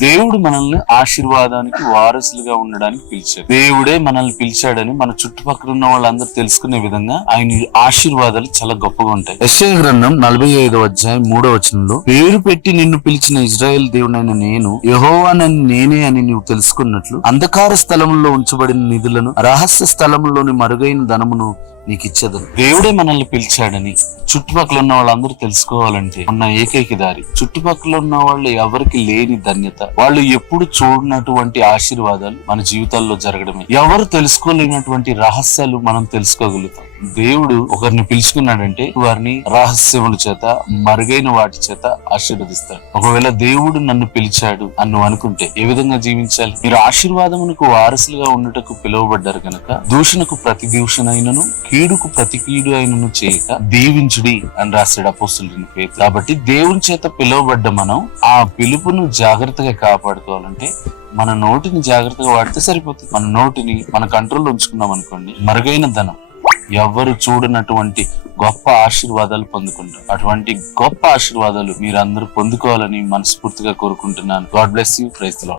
దేవుడు మనల్ని ఆశీర్వాదానికి వారసులుగా ఉండడానికి పిలిచాడు. దేవుడే మనల్ని పిలిచాడని మన చుట్టుపక్కల ఉన్న వాళ్ళందరూ తెలుసుకునే విధంగా ఆయన ఆశీర్వాదాలు చాలా గొప్పగా ఉంటాయి. యెషయా గ్రంథం నలభై ఐదో అధ్యాయం మూడో వచనంలో పేరు పెట్టి నిన్ను పిలిచిన ఇజ్రాయెల్ దేవుడైన నేను యహోవానని నేనే అని నువ్వు తెలుసుకున్నట్లు అంధకార స్థలంలో ఉంచబడిన నిధులను రహస్య స్థలంలోని మరుగైన ధనమును నీకు ఇచ్చేదని దేవుడే మనల్ని పిలిచాడని చుట్టుపక్కల ఉన్న వాళ్ళందరూ తెలుసుకోవాలంటే ఉన్న ఏకైక దారి. చుట్టుపక్కల ఉన్న వాళ్ళు ఎవరికి లేని ధన్యత. వాళ్ళు ఎప్పుడు చూడనటువంటి ఆశీర్వాదాలు మన జీవితాల్లో జరగడమే. ఎవరు తెలుసుకోలేనటువంటి రహస్యాలు మనం తెలుసుకోగలుగుతాం. దేవుడు ఒకరిని పిలుచుకున్నాడంటే వారిని రహస్యముల చేత మరుగైన వాటి చేత ఆశీర్వదిస్తాడు. ఒకవేళ దేవుడు నన్ను పిలిచాడు అని నువ్వు అనుకుంటే ఏ విధంగా జీవించాలి? మీరు ఆశీర్వాదమునకు వారసులుగా ఉండటకు పిలువబడ్డారు కనుక దూషణకు ప్రతి దూషణ అయినను కీడుకు ప్రతి కీడు అయినను చేయక దీవించుడి అని రాశాడు అపోస్తులుని పేరు కాబట్టి దేవుని చేత పిలువబడ్డ మనం ఆ పిలుపును జాగ్రత్తగా కాపాడుకోవాలంటే మన నోటిని జాగ్రత్తగా వాడితే సరిపోతుంది. మన నోటిని మన కంట్రోల్ ఉంచుకున్నాం అనుకోండి మరుగైన ధనం ఎవ్వరు చూడనటువంటి గొప్ప ఆశీర్వాదాలు పొందుకుంటారు. అటువంటి గొప్ప ఆశీర్వాదాలు మీరందరూ పొందుకోవాలని మనస్ఫూర్తిగా కోరుకుంటున్నాను. గాడ్ బ్లెస్ యూ ప్రైజ్లో